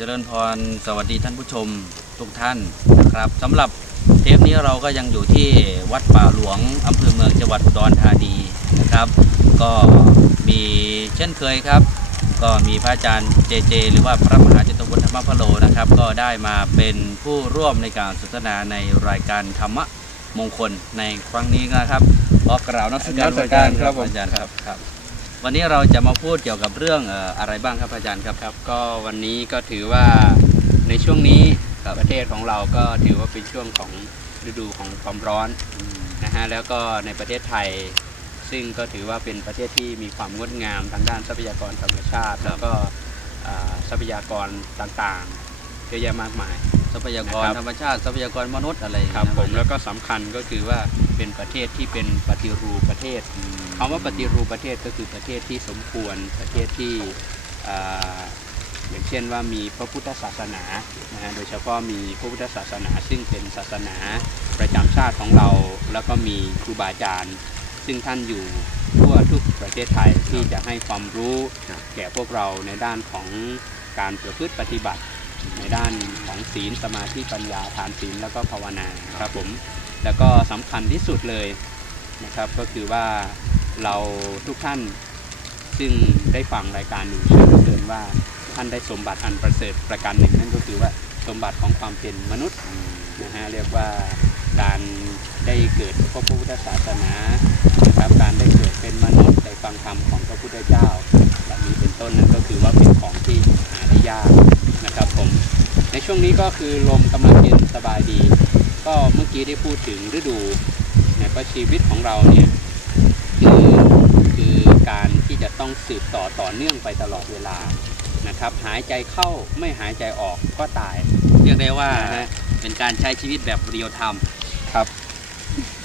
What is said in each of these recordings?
เจริญพรสวัสดีท่านผู้ชมทุกท่านนะครับสำหรับเทปนี้เราก็ยังอยู่ที่วัดป่าหลวงอำเภอเมืองจังหวัดอุดรธานีนะครับ ก็มีเช่นเคยครับ ก็มีพระอาจารย์เจเจ หรือว่าพระมหาจตุวัฒนธรรมพโลนะครับ ก็ได้มาเป็นผู้ร่วมในการสนทนาในรายการธรรมะมงคลในครั้งนี้นะครับขอกล่าวนักสการนมัสการครับผมอาจารย์ครับครับ วันนี้เราจะมาพูดเกี่ยวกับเรื่องเอ่ออะไรบ้างครับอาจารย์ครับครับ ก็วันนี้ก็ถือว่าในช่วงนี้ครับประเทศของเราก็ถือว่าเป็นช่วงของฤดูของความร้อนนะฮะแล้วก็ในประเทศไทย ซึ่งก็ถือว่าเป็นประเทศที่มีความงดงามทางด้านทรัพยากรธรรมชาติ แล้วก็อ่าทรัพยากรต่างๆเยอะแยะมากมาย ทรัพยากรนะครับธรรมชาติทรัพยากรมนุษย์อะไรอย่างครับเงี้ยผมนะแล้วก็สำคัญก็คือว่าเป็นประเทศที่เป็นปฏิรูปประเทศอืม คำว่าปฏิรูปประเทศก็คือประเทศที่สมควรประเทศที่อ่าอย่างเช่นว่ามีพระพุทธศาสนานะฮะโดยเฉพาะมีพระพุทธศาสนาซึ่งเป็นศาสนาประจำชาติของเรา แล้วก็มีครูบาอาจารย์ ซึ่งท่านอยู่ทั่วทุกประเทศไทยที่จะให้ความรู้แก่พวกเราในด้านของการประพฤติปฏิบัติ ในด้านของศีลสมาธิปัญญาทานศีลแล้วก็ภาวนาครับผมแล้วก็สำคัญที่สุดเลยนะครับก็คือว่า เราทุกท่านซึ่งได้ฟังรายการอยู่เชื่อเกินว่าท่านได้สมบัติอันประเสริฐประการหนึ่ง นั่นก็คือว่าสมบัติของความเป็นมนุษย์นะฮะเรียกว่าการได้เกิดพระพุทธศาสนานะครับการได้เกิดเป็นมนุษย์ได้ฟังธรรมของพระพุทธเจ้าแบบนี้เป็นต้นนั่นก็คือว่าเป็นของที่หาได้ยากนะครับผมในช่วงนี้ก็คือลมกำลังเย็นสบายดี ก็เมื่อกี้ได้พูดถึงฤดูในประชีวิตของเราเนี่ยคือคือการที่จะต้องสืบต่ อต่อเนื่องไปตลอดเวลานะครับ หายใจเข้าไม่หายใจออกก็ตาย เรียกได้ว่านะฮะเป็นการใช้ชีวิตแบบเรียลไทม์ครับ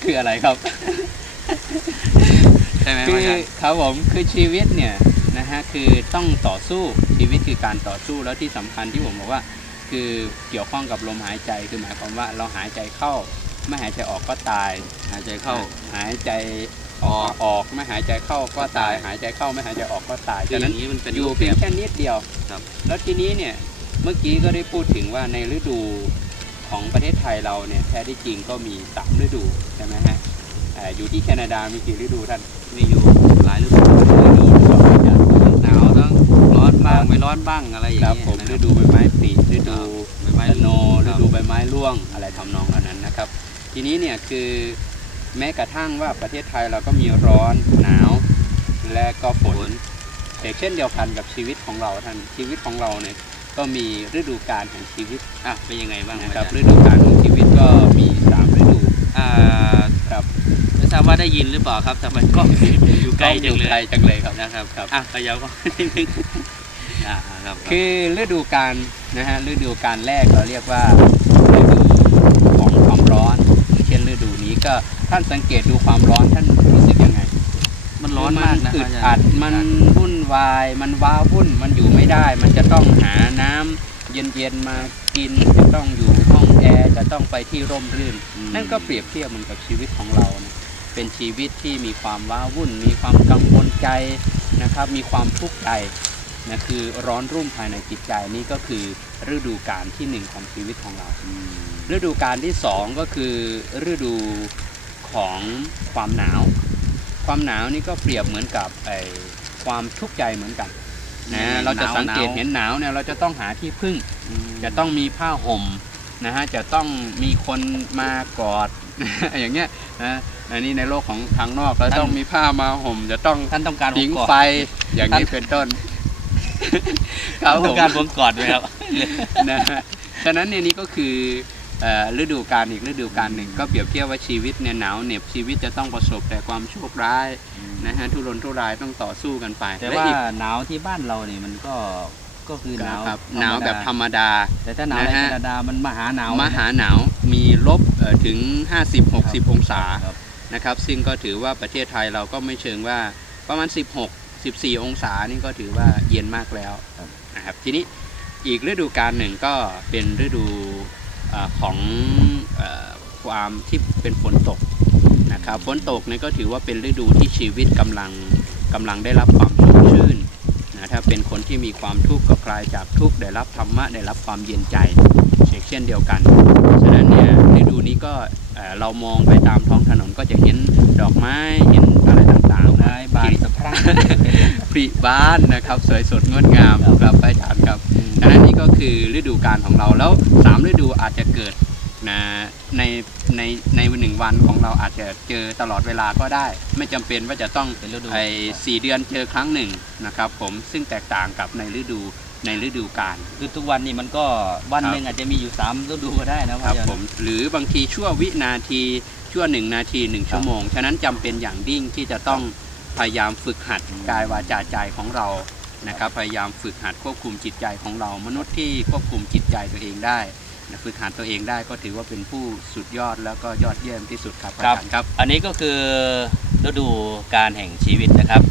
คืออะไรครับ ใช่ไหมคืออาจารย์ครับผมคือชีวิตเนี่ยนะฮะคือต้องต่อสู้ชีวิตคือการต่อสู้แล้วที่สำคัญที่ผมบอกว่า คือเกี่ยวข้องกับลมหายใจคือหมายความว่าเราหายใจเข้า ไม่หายใจออกก็ตาย หายใจเข้า หายใจ ออกออกไม่หายใจเข้าก็ตายหายใจเข้าไม่หายใจออกก็ตายคือฉะอนั้ย่านงนี้มันเป็นอยู่รูปเพียงแบบแค่นิดเดียวครับ แล้วทีนี้เนี่ยเมื่อกี้ก็ได้พูดถึงว่าในฤดูของประเทศไทยเราเนี่ยแท้ที่จริงก็มีสามฤดูใช่ไหมฮะอ่าอยู่ที่แคนาดามีกี่ฤดูท่าน มีอยู่หลายฤดูฤดูที่บอกอาจารย์ว่าหนาวทั้งร้อนบ้างไม่ร้อนบ้างอะไรอย่างครับเงี้ยผมนะฤดูใบไม้ผลิฤดูใบไม้โนคฤรับดูใบไม้ร่วงอะไรทำนองเหล่านั้นนะครับ ทีนี้เนี่ยคือ แม้กระทั่งว่าประเทศไทยเราก็มีร้อนหนาว และก็ฝนแต่เช่นเดียวกันกับชีวิตของเราท่านชีวิตของเราเนี่ยก็มีฤดูกาลแห่งชีวิตอะเป็นยังไงบ้างนะอาครัจาบรย์ฤดูกาลของชีวิตก็มีสามฤดูอ่าครับไม่ทราบว่าได้ยินหรือเปล่าครับทำไมกล้องอยู่ไกลจังเลไกลยจังเลยครับนะครับครับอะขยับก็นิดนึงอ่าครับคือฤดูกาลนะฮะฤดูกาลแรกเราเรียกว่าฤดูของความร้อน เช่นฤดูนี้ก็ ท่านสังเกตดูความร้อนท่านรู้สึกยังไงมันร้อนมากนะอึคดรับอัดมันวุ่นวาย มันว้าวุ่นมันอยู่ไม่ได้ มันจะต้องหาน้ำเย็นๆมากินจะต้องอยู่ห้องแอร์จะต้องไปที่ร่มรื่นอืมนั่นก็เปรียบเทียบเหมือนกับชีวิตของเรานะเป็นชีวิตที่มีความว้าวุ่น มีความกังวลใจนะครับ มีความทุกข์ใจนะคือร้อนรุ่มภายในจิตใจนี่ก็คือฤดูกาลที่หนึ่งของชีวิตของเราอืมฤดูกาลที่สองก็คือฤดู ของความหนาว ความหนาวนี่ก็เปรียบเหมือนกับไอ้ความทุกข์ใจเหมือนกันนะเราจะสังเกตเห็นหนาวเนี่ยเราจะต้องหาที่พึ่ง จะต้องมีผ้าห่มนะฮะจะต้องมีคนมากอดอย่างเงี้ยนะอันนี้ในโลกของทางนอกเราต้องมีผ้ามาห่ม จะต้องท่านต้องการผิงผมกอดไฟอย่างนี้เป็นต้นครัท่านบผต้องมการผมกอดไหมครับนะฮะฉะนั้นเนี่ยนี่ก็คือเอ่อ ฤดูกาลอีกฤดูกาลหนึ่ง ก็เปรียบเทียบว่าชีวิตเนี่ยหนาวเหน็บชีวิตจะต้องประสบแต่ความโชคร้ายนะฮะทุรนทุรายต้องต่อสู้กันไปแต่และว่าอีกหนาวที่บ้านเราเนี่ยมันก็ก็คือหนาวครับหนาวแบบธรรมดา แต่ถ้าหนาวในนะฮะแคนาดามันมหาหนาวมหาหนาวมีลบเอ่อถึง 50-60 องศาครับนะครับซึ่งก็ถือว่าประเทศไทยเราก็ไม่เชิงว่าประมาณ 16 14 องศานี่ก็ถือว่าเย็นมากแล้วนะครับทีนี้อีกฤดูกาลหนึ่งก็เป็นฤดูเออของเออความที่เป็นฝนตกนะครับฝนตกเนี่ยก็ถือว่าเป็นฤดูที่ชีวิตกำลังกำลังได้รับความชุ่มชื่นนะนะถ้าเป็นคนที่มีความทุกข์ก็คลายจากทุกข์ได้รับธรรมะได้รับความเย็นใจเช่นเดียวกันฉะนั้นเนี่ยฤดูนี้ก็เอ่อเรามองไปตามท้องถนนก็จะเห็นดอกไม้เห็นอะไรต่างๆไม้บานสะพรั่งผลิบ้านนะครับ สวยสดงดงามครับครับพระอาจารย์ครับ ดังนั้นนี่ก็คือฤดูกาลของเราแล้วสามฤดูอาจจะเกิดนะในในในหนึ่งวันของเราอาจจะเจอตลอดเวลาก็ได้ ไม่จำเป็นว่าจะต้องเป็นฤดูไอ้สี่เดือนเจอครั้งหนึ่งนะครับผมซึ่งแตกต่างกับในฤดูในฤดูกาลคือทุกวันนี่มันก็วันครับหนึ่งอาจจะมีอยู่สามฤดูก็ได้นะคพ่อรับใหญ่ผมหรือบางทีชั่ววินาทีชั่วหนึ่งนาทีหนึ่งชั่วโมง ฉะนั้นจำเป็นอย่างยิ่งที่จะต้องพยายามฝึกหัดกายวาจาใจของเรา นะครับพยายามฝึกหัดควบคุมจิตใจของเรา มนุษย์ที่ควบคุมจิตใจตัวเองได้นะฝึกหัดตัวเองได้ก็ถือว่าเป็นผู้สุดยอดแล้วก็ยอดเยี่ยมที่สุดครับอาจารย์ครับ อันนี้ก็คือฤดูการแห่งชีวิตนะครับ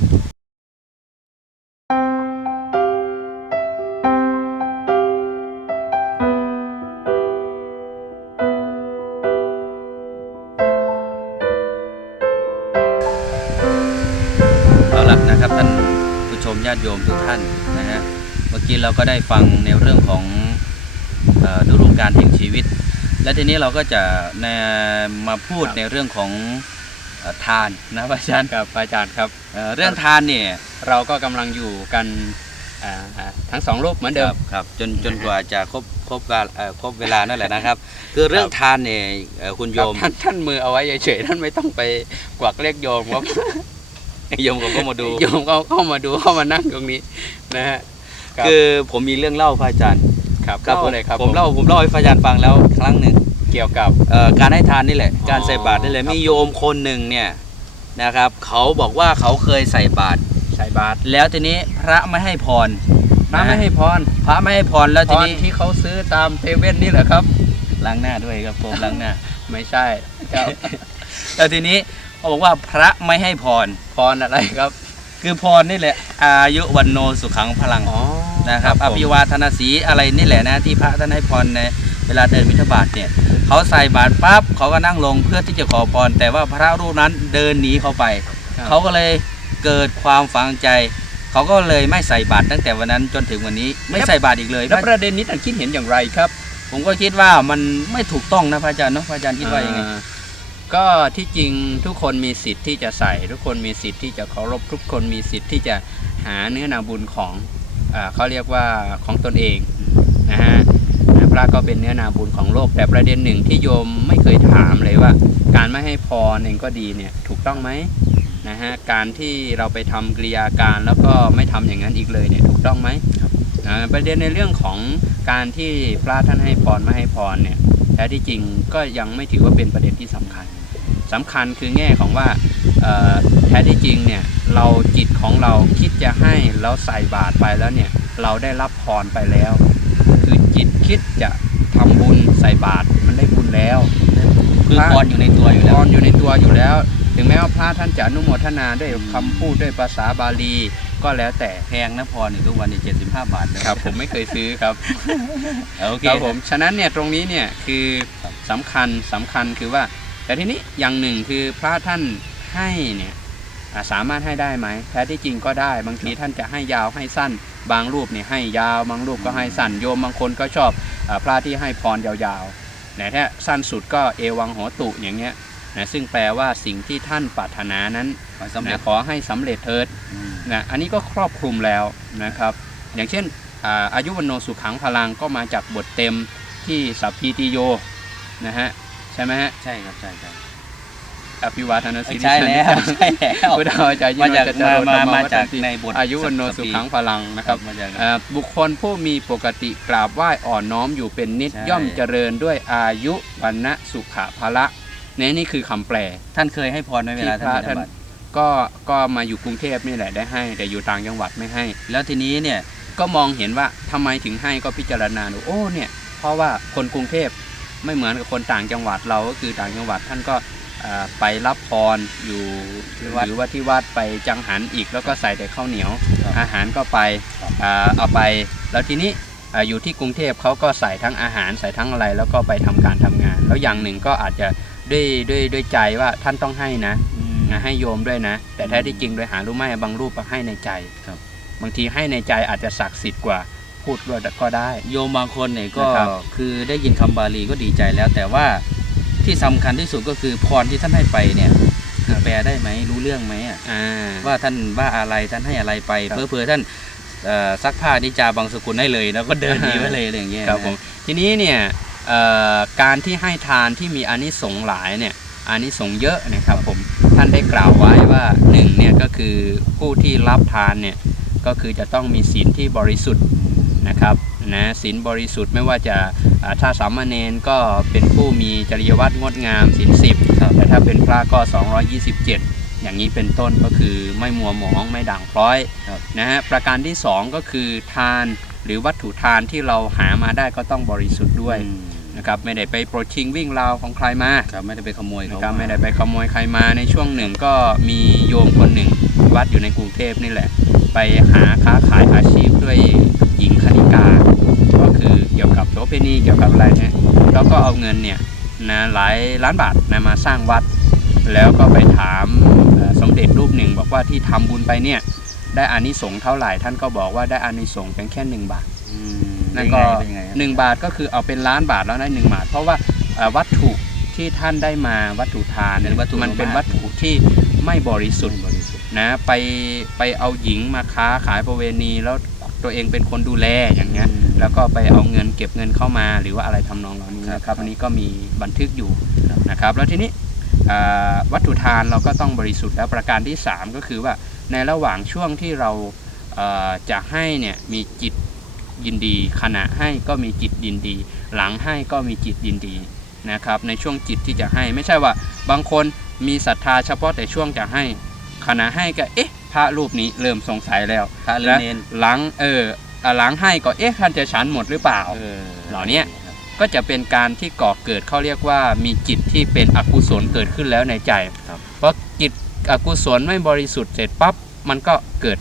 โยมทุกท่านนะฮะเมื่อกี้เราก็ได้ฟังในเรื่องของเอ่อฤดูกาลแห่งชีวิต และทีนี้เราก็จะแนมาพูดครับในเรื่องของเอ่อทานนะพระอาจารย์ครับอาจารย์ครับเอ่อเรื่องทานเนี่ยเราก็กำลังอยู่กันอ่าอ่าทั้งสองรูปเหมือนคเดิรัมบครับจนจนกว่าจะครบครบกาลเอ่อครบเวลานั่นแหละนะครับ คือเรื่องทานเนี่ยเอ่อคุณโยมครับท่านท่านมือเอาไว้เฉยๆท่านไม่ต้องไปกวักเรียกโยมครับ โยมก็มาดูโยมเขาเข้ามาดูเข้ามานั่งตรงนี้นะฮะครับคือผมมีเรื่องเล่าพระอาจารย์ครับครับผมเลยครับผมเล่าผมเล่าให้พระอาจารย์ฟังแล้วครั้งหนึ่งเกี่ยวกับเอ่อการให้ทานนี่แหละอ๋อการใส่บาตรนี่แหละครับมีโยมคนหนึ่งเนี่ยนะครับ เขาบอกว่าเขาเคยใส่บาตรใส่บาตรแล้วทีนี้พระไม่ให้พรพระไม่ให้พรพระไม่ให้พรแล้วพทีรนี้ที่เขาซื้อตามเซเว่นนี่แหละครับล้างหน้าด้วยครับผมล้างหน้า ไม่ใช่ครับแล้วทีนี้ เขาบอกว่าพระไม่ให้พรพรอะไรครับ คือพรนี่แหละ อายุวันโนสุขังพลังอ๋อนะครับอผมภิวาทนาสีอะไรนี่แหละนะที่พระท่านให้พรในเวลาเดินบิณฑบาตเนี่ยเขาใส่บาตรปั๊บเขาก็นั่งลงเพื่อที่จะขอพร แต่ว่าพระรูปนั้นเดินหนีเขาไปครับเขาก็เลยเกิดความฝังใจเขาก็เลยไม่ใส่บาตรตั้งแต่วันนั้นจนถึงวันนี้ไม่ใส่บาตรอีกเลยแล้วประเด็นนี้ท่านคิดเห็นอย่างไรครับ ผมก็คิดว่ามันไม่ถูกต้องนะพระอาจารย์เนาะพระอาจารย์คิดว่ายังไงอ่ ก็ที่จริงทุกคนมีสิทธิ์ที่จะใส่ ทุกคนมีสิทธิ์ที่จะเคารพทุกคนมีสิทธิ์ที่จะหาเนื้อนาบุญของอเขาเรียกว่าของตนเองนะฮะพระก็เป็นเนื้อนาบุญของโลก แต่ประเด็นหนึ่งที่โยมไม่เคยถามเลยว่า การไม่ให้พรเองก็ดีเนี่ยถูกต้องไหมนะฮะการที่เราไปทำกริยาการแล้วก็ไม่ทำอย่างนั้นอีกเลยเนี่ยถูกต้องไหมนะประเด็นในเรื่องของการที่พระท่านให้พรไม่ให้พรเนี่ยแท้ที่จริงก็ยังไม่ถือว่าเป็นประเด็นที่สำคัญ สำคัญคือแง่ของว่าเอ่อแท้ที่จริงเนี่ยเราจิตของเราคิดจะให้แล้วใส่บาตรไปแล้วเนี่ยเราได้รับพรไปแล้ว คือจิตคิดจะทำบุญใส่บาตรมันได้บุญแล้วคือพรอยู่ในตัวอยู่พแล้วรอยู่ในตัวอยู่แล้ว ถึงแม้ว่าพระท่านจะอนุโมทนาด้วยคำพูดด้วยภาษาบาลีก็แล้วแต่แพงนะพรอยู่ทุกวันนี้75บาทนะครับ ผมไม่เคยซื้อครับโอเคครับผมฉะนั้นเนี่ยตรงนี้เนี่ยคือครับสำคัญสำคัญคือว่า แต่ทีนี้อย่างหนึ่งคือพระท่านให้เนี่ยอ่าสามารถให้ได้ไหมแท้ที่จริงก็ได้ บางทีท่านจะให้ยาวให้สั้น บางรูปเนี่ยให้ยาว บางรูปก็ให้สั้นโยมบางคนก็ชอบอาพระที่ให้พรยาวๆแต่ถ้าสั้นสุดก็เอวังโหตุอย่างเงี้ยนะซึ่งแปลว่าสิ่งที่ท่านปรารถนานั้นขอสำเร็จนะขอให้สำเร็จเถิดอืมนะอันนี้ก็ครอบคลุมแล้วนะครับ อย่างเช่นอ่าอายุวันโนสุขังพลังก็มาจากบทเต็มที่สัพพีติโยนะฮะ ใช่ไหมฮะใช่ครับใช่ใช่อภิวาทนาสิริใช่แล้วใช่แล้วพุทธาจารย์มาจากยินดีมาจะเจริญธรรมาวัฒจากติในบทอายุวันโนสุขังพลังนะครับมาจากเอ่อบุคคลผู้มีปกติกราบไหว้อ่อนน้อมอยู่เป็นนิดใช่ย่อมเจริญด้วยอายุวันนะสุขะพละเนี่ยนี่คือคำแปล ท่านเคยให้พรในเวลาที่ท่านพระบิณฑบาตก็ก็มาอยู่กรุงเทพนี่แหละได้ให้ แต่อยู่ต่างจังหวัดไม่ให้ แล้วทีนี้เนี่ยก็มองเห็นว่าทำไมถึงให้ก็พิจารณาดูโอ้เนี่ยเพราะว่าคนกรุงเทพ ไม่เหมือนกับคนต่างจังหวัดเราก็คือต่างจังหวัดท่านก็เอ่อไปรับพรอยู่ที่วัดหรือว่าที่วัดไปจังหันอีกแล้วก็ใส่แต่ข้าวเหนียวครับอาหารก็ไปครับอ่าเอาไป แล้วทีนี้อ่าอยู่ที่กรุงเทพเขาก็ใส่ทั้งอาหารใส่ทั้งอะไรแล้วก็ไปทำการทำงาน แล้วอย่างหนึ่งก็อาจจะด้วยด้วยด้วยใจว่าท่านต้องให้นะอืมนะให้โยมด้วยนะ แต่แท้ที่จริงโดยหารู้ไหมบางรูปก็ให้ในใจครับบางทีให้ในใจอาจจะศักดิ์สิทธิ์กว่า พูดก็ได้ โยมบางคนเนี่ยก็นะครับ คือได้ยินคำบาลีก็ดีใจแล้ว แต่ว่าที่สำคัญที่สุดก็คือพรที่ท่านให้ไปเนี่ย คือแปลได้ไหมรู้เรื่องไหมอะอ่าว่าท่านว่าอะไรท่านให้อะไรไปครับ เพื่อเผื่อๆท่านเอ่อซักผ้านิจาบางสกุลให้เลยแล้วก็เดินหนีไปเลยอะไรอย่างเงี้ยครับนะผมทีนี้เนี่ยเอ่อการที่ให้ทานที่มีอานิสงส์หลายเนี่ยอานิสงส์เยอะนะครับผมท่านได้กล่าวไว้ว่าหนึ่งเนี่ยก็คือผู้ที่รับทานเนี่ยก็คือจะต้องมีศีลที่บริสุทธิ์ นะครับนะศีลบริสุทธิ์ไม่ว่าจะอ่าถ้าสามเณรก็เป็นผู้มีจริยวัตรงดงามศีลสิบครับแต่ถ้าเป็นพระก็ 227อย่างนี้เป็นต้นก็คือไม่มัวหมองไม่ด่างพร้อยครับนะฮะประการที่ 2 ก็คือทานหรือวัตถุทานที่เราหามาได้ก็ต้องบริสุทธิ์ด้วยอืมนะครับไม่ได้ไปโปรดชิงวิ่งราวของใครมาครับไม่ได้ไปขโมยนะเขาครับไม่ได้ไปขโมยใครมาในช่วงหนึ่งก็มีโยมคนหนึ่งวัดอยู่ในกรุงเทพนี่แหละ ไปหาค้าขายอาชีพด้วย หญิงคณิกา ก็คือเกี่ยวกับโสเภณีเกี่ยวกับอะไรเนี่ยแล้วก็เอาเงินเนี่ยนะหลายล้านบาทนะมาสร้างวัด แล้วก็ไปถามเอ่อสมเด็จรูปหนึ่ง บอกว่าที่ทำบุญไปเนี่ยได้อานิสงส์เท่าไหร่ท่านก็บอกว่าได้อานิสงส์เพียงแค่หนึ่งบาทอืมนั่นก็เป็นยังไงครับหนึ่งบาทก็คือเอาเป็นล้านบาทแล้วได้หนึ่งบาท เพราะว่าเอ่อวัตถุที่ท่านได้มาวัตถุทานเนี่ยมันเป็นวัตถุที่ไม่บริสุทธิ์บริสุทธิ์นะไปไปเอาหญิงมาค้าขายประเวณีแล้ว ตัวเองเป็นคนดูแลอย่างเงี้ยแล้วก็ไปเอาเงินเก็บเงินเข้ามา หรือว่าอะไรทำนองเหล่านี้นะคครัรับบอันนี้ก็มีบันทึกอยู่ครับนะครับ แล้วทีนี้อ่าวัตถุทานเราก็ต้องบริสุทธิ์แล้วประการที่ 3 ก็คือว่าในระหว่างช่วงที่เราเอ่อจะให้เนี่ยมีจิตยินดี ขณะให้ก็มีจิตยินดี หลังให้ก็มีจิตยินดีนะครับในช่วงจิตที่จะให้ไม่ใช่ว่าบางคนมีศรัทธาเฉพาะแต่ช่วงจะให้ ขณะให้ก็เอ๊ะ พระรูปนี้เริ่มสงสัยแล้วพระหรือและเนนหลังเอออะหลังให้ก็เอ๊ะท่านจะฉันหมดหรือเปล่าเออเหล่าเนี้ยก็จะเป็นการที่ก่อเกิดเขาเรียกว่ามีจิตที่เป็นอกุศลเกิดขึ้นแล้วในใจครับเพราะจิตอกุศลไม่บริสุทธิ์เสร็จปั๊บมันก็เกิด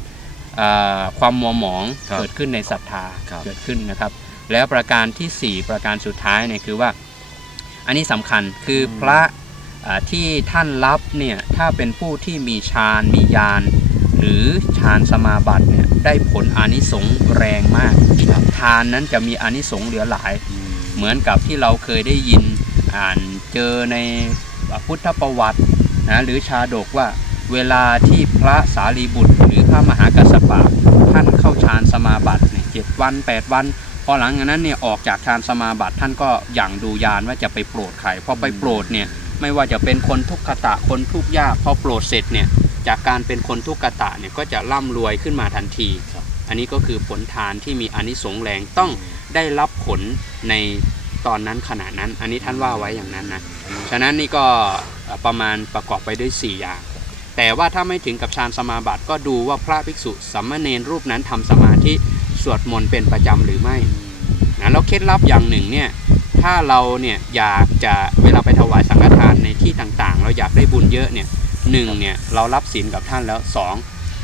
อ่าความมัวหมองครับเกิดขึ้นในศรัทธาครับเกิดขึ้นนะครับ แล้วประการทีสี่ 4 ประการสุดท้ายเนี่ยคือว่า อันนี้สำคัญคือพระอ่าที่ท่านรับเนี่ยถ้าเป็นผู้ที่มีฌานมีญาณ หรือฌานสมาบัติเนี่ยได้ผลอานิสงส์แรงมากทานนั้นจะมีอานิสงส์เหลือหลายอืมเหมือนกับที่เราเคยได้ยินอ่านเจอในพุทธประวัตินะหรือชาดกว่าเวลาที่พระสารีบุตร หรือพระมหากัสสปะท่านเข้าฌานสมาบัติเนี่ยเจ็ดวัน 8 วันพอหลังจากนั้นเนี่ยออกจากฌานสมาบัติท่านก็อย่างดูยานว่าจะไปโปรดใครพอไปโปรดเนี่ยไม่ว่าจะเป็นคนทุกขตะคนทุกข์ยากพอโปรดเสร็จเนี่ย จากการเป็นคนทุกขตะเนี่ยก็จะร่ำรวยขึ้นมาทันที อันนี้ก็คือผลทานที่มีอานิสงส์แรงต้องได้รับผลในตอนนั้นขณะนั้น อันนี้ท่านว่าไว้อย่างนั้นนะฉะนั้นนี่ก็เอ่อประมาณประกอบไปด้วย4อย่าง แต่ว่าถ้าไม่ถึงกับฌานสมาบัติก็ดูว่าพระภิกษุสัมมเนรรูปนั้นทำสมาธิสวดมนต์เป็นประจำหรือไม่นะแล้วเคล็ดลับอย่างหนึ่งเนี่ยถ้าเราเนี่ยอยากจะเวลาไปถวายสังฆทานในที่ต่างๆ เราอยากได้บุญเยอะเนี่ย หนึ่งเนี่ยเรารับศีลกับท่านแล้วสอง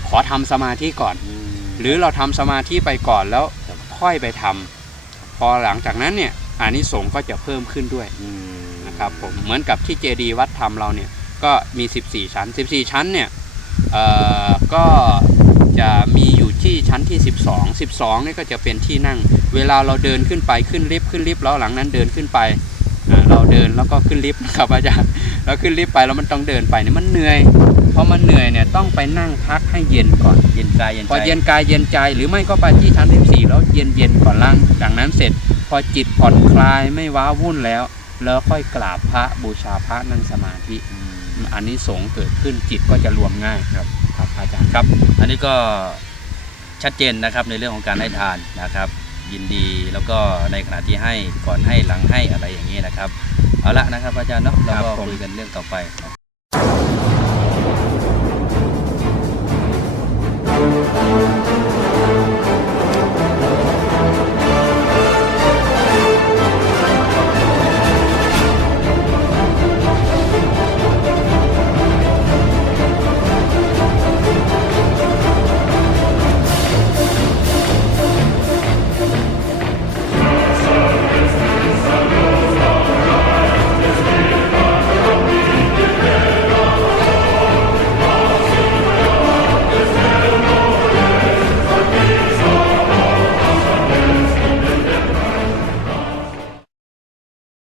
ขอทำสมาธิก่อนอืมหรือเราทำสมาธิไปก่อนแล้วครับค่อยไปทำพอหลังจากนั้นเนี่ยอานิสงส์ก็จะเพิ่มขึ้นด้วยอืมนะครับผมเหมือนกับที่เจดีย์วัดธรรมเราเนี่ยก็มี 14 ชั้น 14 ชั้นเนี่ยเอ่อก็จะมีอยู่ที่ชั้นที่ 12 12นี่ก็จะเป็นที่นั่ง เวลาเราเดินขึ้นไปขึ้นลิฟต์ขึ้นลิฟต์แล้วหลังนั้นเดินขึ้นไปอ่า เราเดินแล้วก็ขึ้นลิฟต์นะครับอาจารย์แล้วขึ้นลิฟต์ไปแล้วมันต้องเดินไปเนี่ยมันเหนื่อยพอมันเหนื่อยเนี่ยต้องไปนั่งพักให้เย็นก่อนเย็นกายเย็นพอใจเย็นกายเย็นใจหรือไม่ก็ไปที่ชั้นที่สี่แล้วเย็นเย็นๆก่อนล่างจากนั้นเสร็จ พอจิตผ่อนคลายไม่ว้าวุ่นแล้ว แล้วค่อยกราบพระบูชาพระนั่งสมาธิอืมอันนี้สงส์เกิดขึ้นจิตก็จะรวมง่ายครับครับอาจารย์ครับ อันนี้ก็ชัดเจนนะครับในเรื่องของการให้ทานนะครับ ยินดี แล้วก็ในขณะที่ให้ก่อนให้หลังให้อะไรอย่างนี้นะครับเอาละนะครับอาจารย์เนาะเราครับก็ผมคุยกันเรื่องต่อไปนะครับ